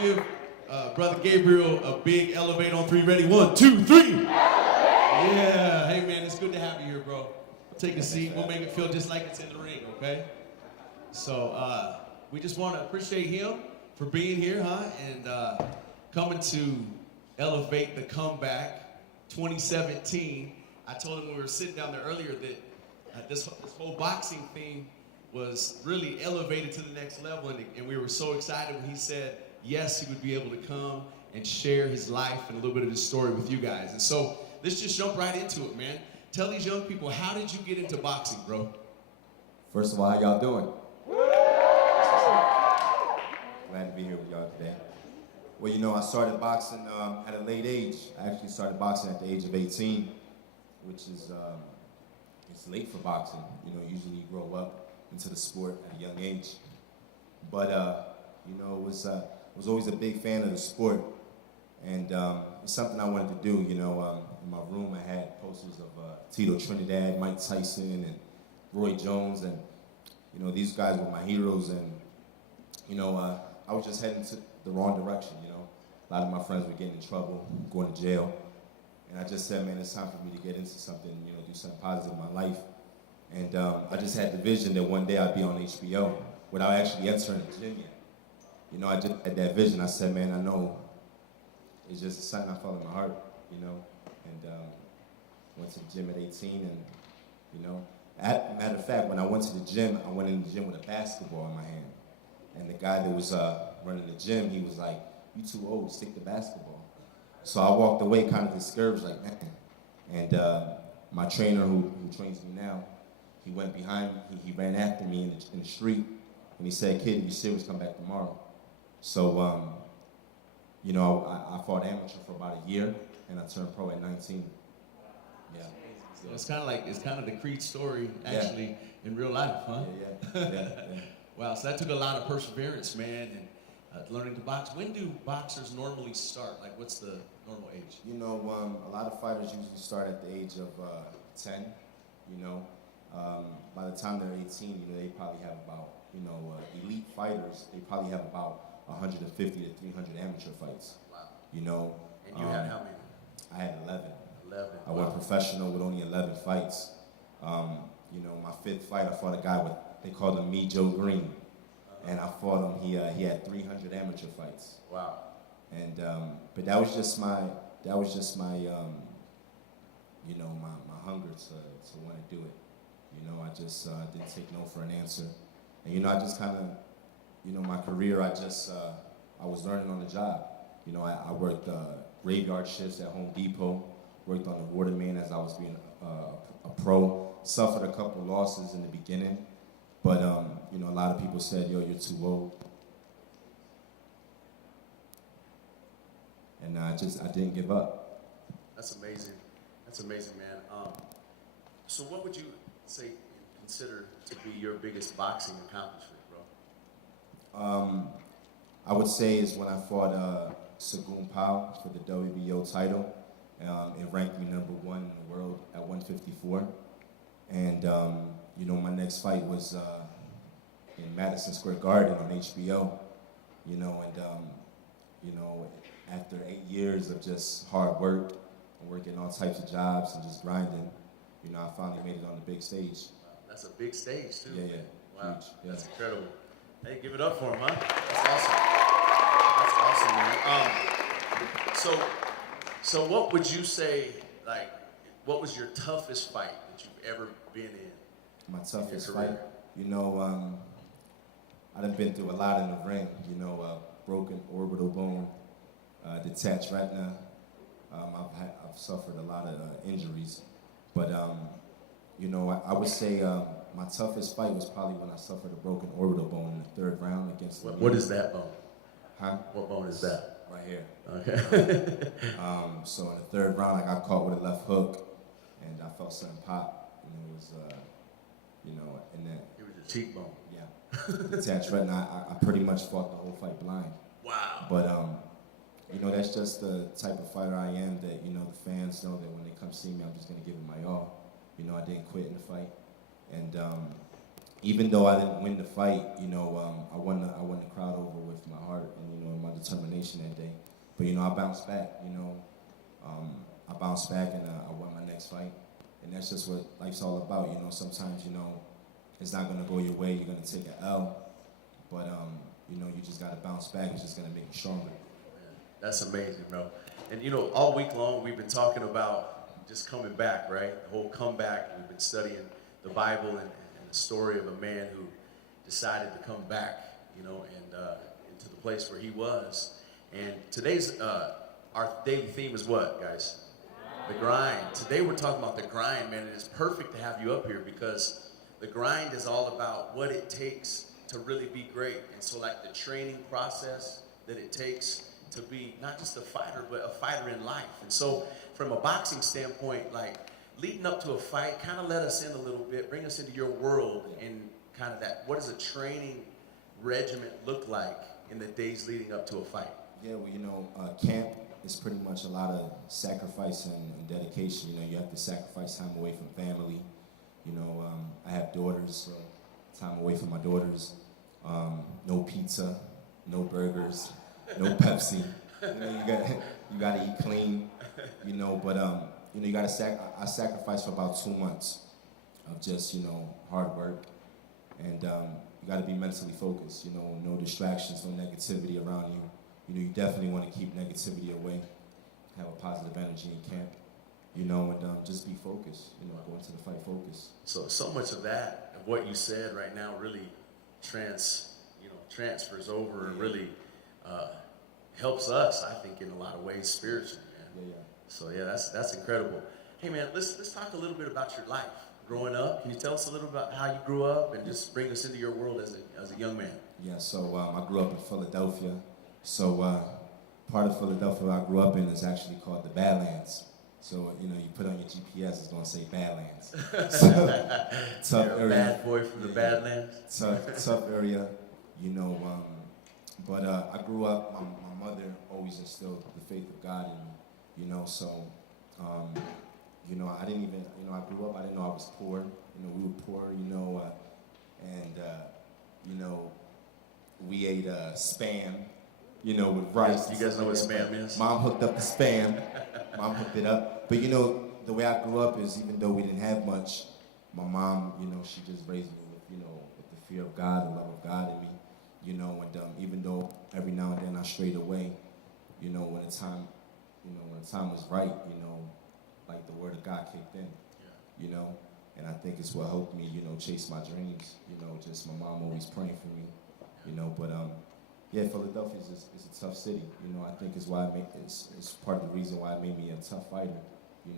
give Brother Gabriel a big elevate on three. Ready? 1, 2, 3. Yeah. Hey, man, it's good to have you here, bro. Take a seat. We'll make it feel just like it's in the ring, okay? So we just want to appreciate him for being here, huh? And coming to elevate the comeback 2017. I told him when we were sitting down there earlier that this whole boxing thing was really elevated to the next level, and we were so excited when he said yes, he would be able to come and share his life and a little bit of his story with you guys. And so let's just jump right into it, man. Tell these young people, how did you get into boxing, bro? First of all, how y'all doing? Glad to be here with y'all today. Well, you know, I started boxing at a late age. I actually started boxing at the age of 18, which is it's late for boxing. You know, usually you grow up into the sport at a young age. But you know, was always a big fan of the sport, and it's something I wanted to do. You know, in my room I had posters of Tito Trinidad, Mike Tyson, and Roy Jones, and you know, these guys were my heroes. And you know, I was just heading to the wrong direction. You know, a lot of my friends were getting in trouble, going to jail, and I just said, man, it's time for me to get into something. You know, do something positive in my life. And I just had the vision that one day I'd be on HBO without actually entering the gym yet. You know, I just had that vision. I said, man, I know it's just something I felt in my heart, you know. And went to the gym at 18, and, you know, matter of fact, when I went to the gym, I went in the gym with a basketball in my hand. And the guy that was running the gym, he was like, you too old to stick the basketball. So I walked away kind of discouraged, like, man. And my trainer who trains me now, he went behind me, he ran after me in the street, and he said, kid, if you're serious, come back tomorrow. So, you know, I fought amateur for about a year, and I turned pro at 19. Yeah. So it's kind of the Creed story, actually, in real life, huh? Yeah. Wow, so that took a lot of perseverance, man, and learning to box. When do boxers normally start? Like, what's the normal age? You know, a lot of fighters usually start at the age of 10, you know. By the time they're 18, you know, they probably have about, you know, elite fighters, they probably have about 150 to 300 amateur fights. Wow. You know. And you had how many? I had 11. 11. I went professional with only 11 fights. You know, my 5th fight, I fought a guy with, they called him Me Joe Green. And I fought him, he had 300 amateur fights. Wow. And, but that was just my, you know, my hunger to want to do it. You know, I just didn't take no for an answer. And, you know, I just kind of, you know, my career, I was learning on the job. You know, I worked graveyard shifts at Home Depot, worked on the water main as I was being a pro, suffered a couple losses in the beginning. But, you know, a lot of people said, yo, you're too old. And I didn't give up. That's amazing. That's amazing, man. So what would you say consider to be your biggest boxing accomplishment, bro? I would say is when I fought Sagoon Pao for the WBO title. It ranked me #1 in the world at 154. And, you know, my next fight was in Madison Square Garden on HBO. You know, and, you know, after 8 years of just hard work and working all types of jobs and just grinding, you know, I finally made it on the big stage. That's a big stage, too. Yeah. Wow, huge. Yeah. That's incredible. Hey, give it up for him, huh? That's awesome, man. So what would you say, like, what was your toughest fight that you've ever been in? My toughest fight? You know, I done been through a lot in the ring. You know, broken orbital bone, detached retina. I've suffered a lot of injuries. But, you know, I would say my toughest fight was probably when I suffered a broken orbital bone in the 3rd round against the What is that bone? Huh? What bone is that? Right here. Okay. So in the 3rd round, I got caught with a left hook, and I felt something pop, and it was, you know, and then... It was your cheekbone. Yeah. Detached retina. I pretty much fought the whole fight blind. Wow. But, you know, that's just the type of fighter I am that, you know, the fans know that when they come see me, I'm just going to give it my all. You know, I didn't quit in the fight. And even though I didn't win the fight, I won the crowd over with my heart and my determination that day. But I bounced back. I bounced back and I won my next fight, and that's just what life's all about. Sometimes it's not gonna go your way. You're gonna take an L, but you just gotta bounce back. It's just gonna make you stronger. That's amazing, bro. And all week long we've been talking about just coming back, right? The whole comeback. We've been studying the Bible and the story of a man who decided to come back, and into the place where he was. And today's our daily theme is what, guys? The grind. Today we're talking about the grind, man. And it's perfect to have you up here because the grind is all about what it takes to really be great. And so, like, the training process that it takes to be not just a fighter, but a fighter in life. And so, from a boxing standpoint, like, leading up to a fight, kind of let us in a little bit, bring us into your world, and kind of that, what does a training regimen look like in the days leading up to a fight? Yeah, well, camp is pretty much a lot of sacrifice and dedication. You have to sacrifice time away from family. I have daughters, so time away from my daughters. No pizza, no burgers, no Pepsi. You gotta eat clean. But you gotta I sacrificed for about 2 months of just hard work, and you gotta be mentally focused. No distractions, no negativity around you. You definitely want to keep negativity away, have a positive energy in camp, and just be focused, go into the fight focused. So much of that, of what you said right now, really transfers over and really helps us, I think, in a lot of ways spiritually, man. Yeah. So yeah, that's incredible. Hey man, let's talk a little bit about your life growing up. Can you tell us a little about how you grew up and just bring us into your world as a young man? Yeah, so I grew up in Philadelphia. So part of Philadelphia I grew up in is actually called the Badlands. So you put on your GPS, it's gonna say Badlands. So tough You're a area. bad boy from the Badlands. Tough area, But I grew up. My mother always instilled the faith of God in me. So I didn't even. I grew up. I didn't know I was poor. We were poor. And we ate spam. With rice. You guys know what spam is? Mom hooked up the spam. Mom hooked it up. But the way I grew up is even though we didn't have much, my mom, she just raised me with the fear of God, the love of God in me. And even though every now and then I strayed away, when the time was right, like the word of God kicked in. Yeah. And I think it's what helped me, chase my dreams. Just my mom always praying for me. But yeah, Philadelphia is a tough city. I think it's why it's part of the reason why it made me a tough fighter. You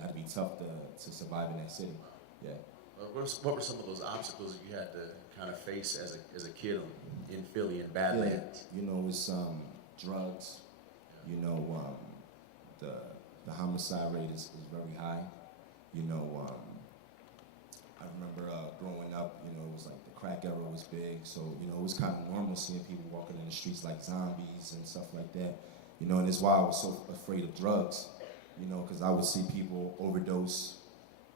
got to be tough to survive in that city. Yeah. What were some of those obstacles that you had to kind of face as a kid in Philly and Badlands? Yeah, it's drugs. The homicide rate is very high. I remember growing up, it was like the crack era was big, so it was kind of normal seeing people walking in the streets like zombies and stuff like that. And it's why I was so afraid of drugs, because I would see people overdose,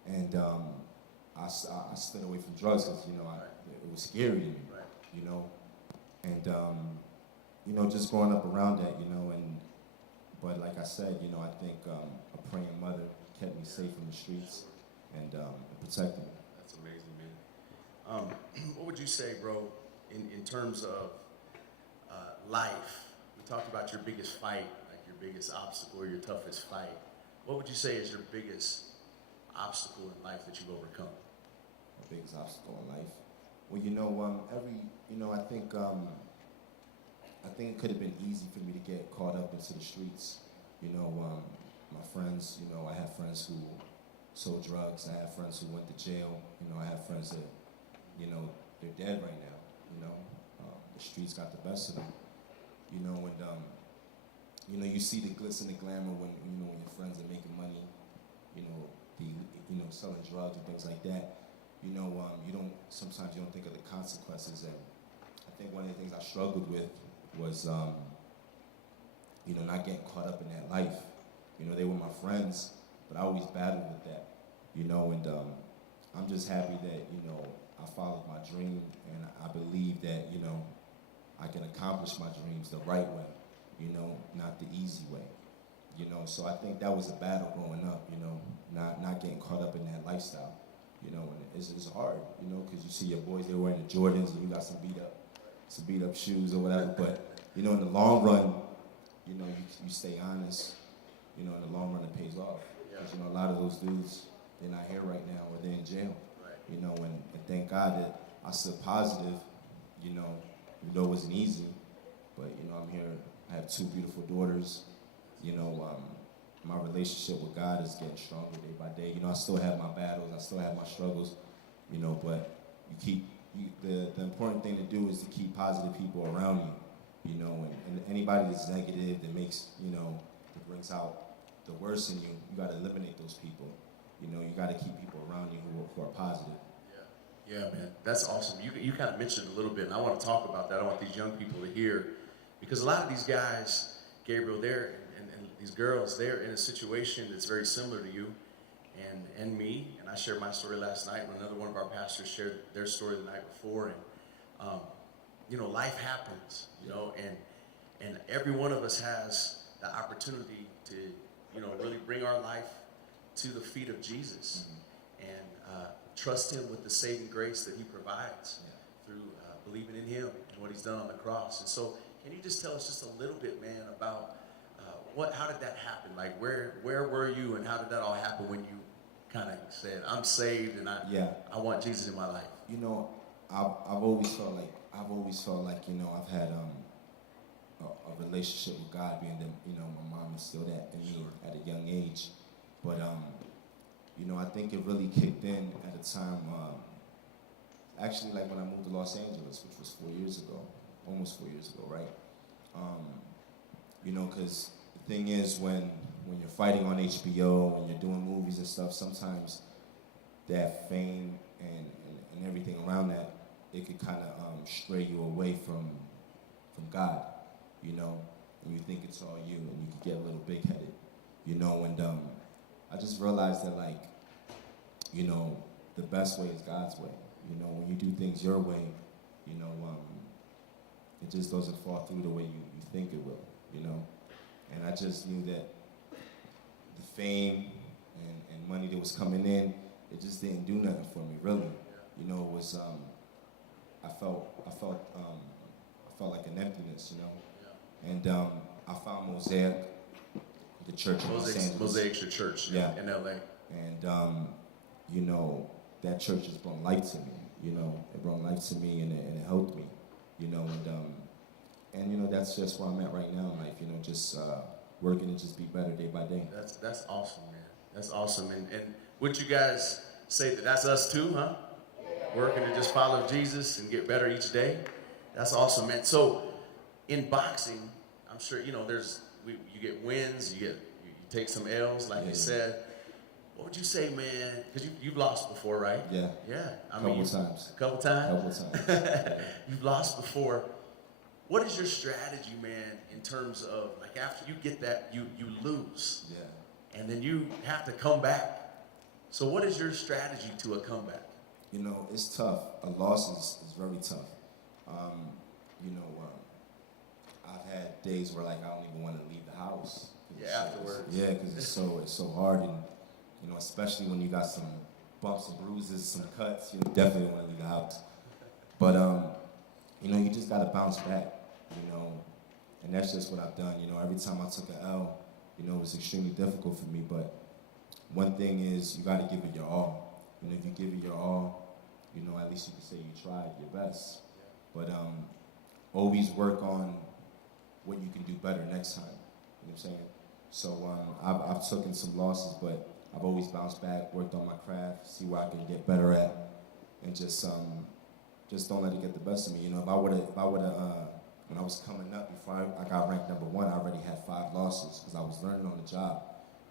and I stayed away from drugs because it was scary to me, and just growing up around that, but like I said, I think a praying mother kept me safe in the streets and protected me. That's amazing, man. What would you say, bro, in terms of life? We talked about your biggest fight, like your biggest obstacle or your toughest fight. What would you say is your biggest obstacle in life that you've overcome? My biggest obstacle in life? Well, I think it could have been easy for me to get caught up into the streets. My friends, I have friends who sold drugs. I have friends who went to jail. I have friends that, they're dead right now. The streets got the best of them. And you see the glitz and the glamour when when your friends are making money. Selling drugs and things like that. Sometimes you don't think of the consequences. And I think one of the things I struggled with was, not getting caught up in that life. They were my friends, but I always battled with that. And I'm just happy that, you know, I followed my dream, and I believe that, you know, I can accomplish my dreams the right way, you know, not the easy way. You know, so I think that was a battle growing up, you know, not getting caught up in that lifestyle, you know, and it's hard, you know, because you see your boys, they're wearing the Jordans, and you got some beat up shoes or whatever, but, you know, in the long run, you know, you stay honest, you know, in the long run it pays off. Because, you know, a lot of those dudes, they're not here right now, or they're in jail, you know, and thank God that I stood positive, you know, even though it wasn't easy, but, you know, I'm here, I have 2 beautiful daughters, you know, my relationship with God is getting stronger day by day. You know, I still have my battles, I still have my struggles, you know, but the important thing to do is to keep positive people around you, you know, and anybody that's negative, that makes, you know, that brings out the worst in you, you got to eliminate those people. You know, you got to keep people around you who are positive. Yeah, man, that's awesome. You kind of mentioned a little bit, and I want to talk about that. I want these young people to hear, because a lot of these guys, Gabriel, and these girls, they're in a situation that's very similar to you and me. And I shared my story last night when another one of our pastors shared their story the night before. And you know, life happens, you know, and every one of us has the opportunity to, you know, really bring our life to the feet of Jesus, and trust him with the saving grace that he provides through believing in him and what he's done on the cross. And so, can you just tell us just a little bit, man, about how did that happen? Like, where were you, and how did that all happen when you kind of said, I'm saved and I want Jesus in my life? You know, I've always felt like, you know, I've had a relationship with God, being that, you know, my mom instilled that in me at a young age. But you know, I think it really kicked in at a time, actually, like when I moved to Los Angeles, which was 4 years ago, almost 4 years ago, right? You know, because the thing is, when you're fighting on HBO, when you're doing movies and stuff, sometimes that fame and everything around that, it could kind of stray you away from God, you know, and you think it's all you, and you can get a little big-headed, you know, and I just realized that, like, you know, the best way is God's way. You know, when you do things your way, you know, it just doesn't fall through the way you think it will, you know. And I just knew that the fame and money that was coming in, it just didn't do nothing for me, really. You know, it was, I felt like an emptiness, you know. And I found Mosaic, the church in Los Angeles. Mosaic's your church in LA. And, you know, that church has brought life to me, you know. It brought life to me, and it helped me, you know. And you know, that's just where I'm at right now in life, you know, just working to just be better day by day. That's awesome, man. That's awesome. And would you guys say that that's us too, huh? Working to just follow Jesus and get better each day? That's awesome, man. So in boxing, I'm sure, you know, you get wins, you take some L's, like you said. What would you say, man? Because you've lost before, right? Yeah. Yeah. A couple times. A couple times? You've lost before. What is your strategy, man, in terms of, like, after you get that, you lose. Yeah. And then you have to come back. So what is your strategy to a comeback? You know, it's tough. A loss is very tough. You know, I've had days where, like, I don't even want to leave the house. Yeah, afterwards. Yeah, because it's so hard, and you know, especially when you got some bumps and bruises, some cuts, you definitely don't want to leave the house. But you know, you just gotta bounce back, you know, and that's just what I've done. You know, every time I took an L, you know, it was extremely difficult for me. But one thing is, you gotta give it your all. You know, if you give it your all, you know, at least you can say you tried your best. But always work on what you can do better next time. You know what I'm saying? So I've taken some losses, but I've always bounced back, worked on my craft, see where I can get better at, and just don't let it get the best of me. You know, if I would've, when I was coming up, before I got ranked #1, I already had 5 losses because I was learning on the job.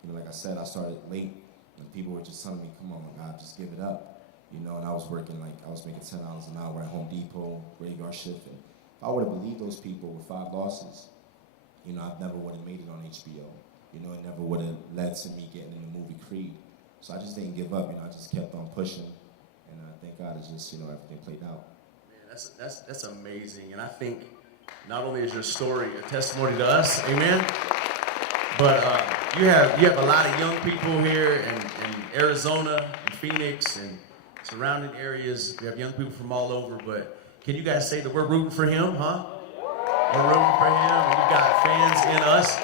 You know, like I said, I started late, and people were just telling me, "Come on, my God, just give it up." You know, and I was working, like, I was making $10 an hour at Home Depot, graveyard shift, and if I would've believed those people with 5 losses, you know, I never would've made it on HBO. You know, it never would have led to me getting in the movie Creed. So I just didn't give up, you know, I just kept on pushing. thank God it's just, everything played out. Man, that's amazing. And I think not only is your story a testimony to us, amen, but you have a lot of young people here in Arizona, and Phoenix, and surrounding areas. You have young people from all over, but can you guys say that we're rooting for him, huh? We're rooting for him, and you got fans in us.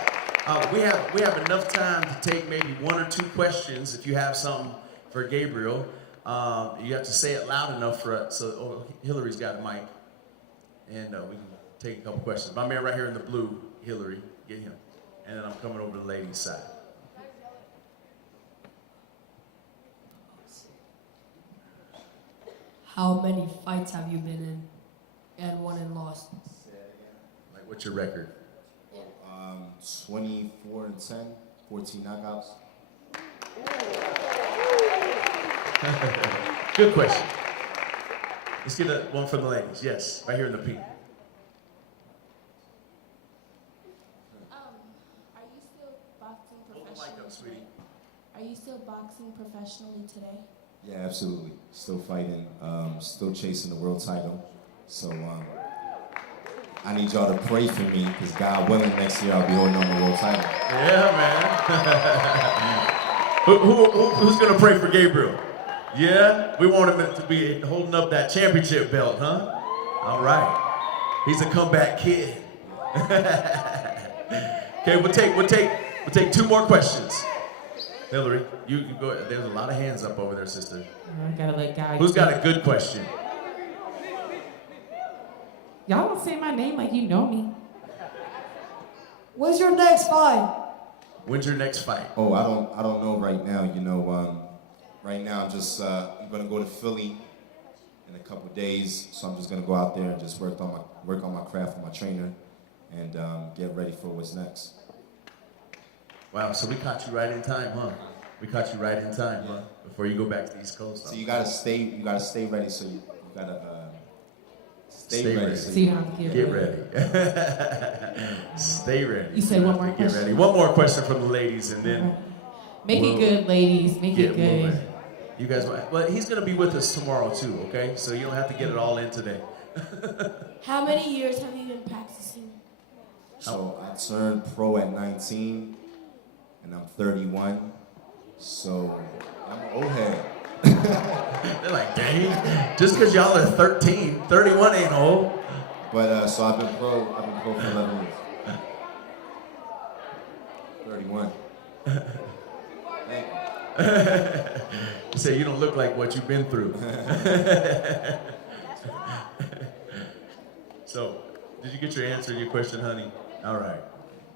We have enough time to take maybe one or two questions if you have something for Gabriel. You have to say it loud enough for us. So Hillary's got a mic, and we can take a couple questions. My man right here in the blue, Hillary, get him. And then I'm coming over to the ladies' side. How many fights have you been in and won and lost? Like, what's your record? 24-10, 14 knockouts. Good question. Let's get one from the ladies. Yes, right here in the pink. Are you still boxing Hold the mic professionally up, sweetie. Are you still boxing professionally today? Yeah, absolutely. Still fighting, still chasing the world title. So I need y'all to pray for me, because God willing, next year I'll be holding on the world title. Yeah, man. Who's going to pray for Gabriel? Yeah? We want him to be holding up that championship belt, huh? All right. He's a comeback kid. Okay, we'll take two more questions. Hillary, you can go. There's a lot of hands up over there, sister. I gotta let God. Who's got a good question? Y'all don't say my name like you know me. When's your next fight? When's your next fight? Oh, I don't know right now. Right now I'm just I'm gonna go to Philly in a couple days, so I'm just gonna go out there and just work on my craft with my trainer, and get ready for what's next. Wow, so we caught you right in time, huh? We caught you right in time, huh? Before you go back to the East Coast. So you gotta stay ready. So you gotta stay ready. So you don't have to Get ready. Stay ready. You say one more Get question? ready. One more question from the ladies, and then Make it good, ladies. Make it get good. moving. You guys, well, he's gonna be with us tomorrow too, okay? So you don't have to get it all in today. How many years have you been practicing? So I turned pro at 19, and I'm 31. So I'm an old head. They're like, dang, just because y'all are 13, 31 ain't old. But so I've been pro for 11 years. 31. Thank you. You say you don't look like what you've been through. So, did you get your answer to your question, honey? All right.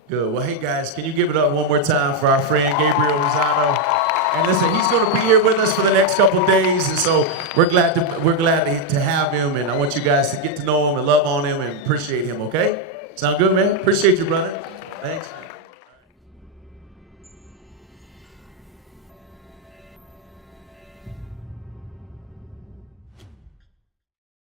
Good. Well, hey guys, can you give it up one more time for our friend Gabriel Rosado? And listen, he's going to be here with us for the next couple days, and so we're glad to have him. And I want you guys to get to know him and love on him and appreciate him. Okay? Sound good, man? Appreciate you, brother. Thanks.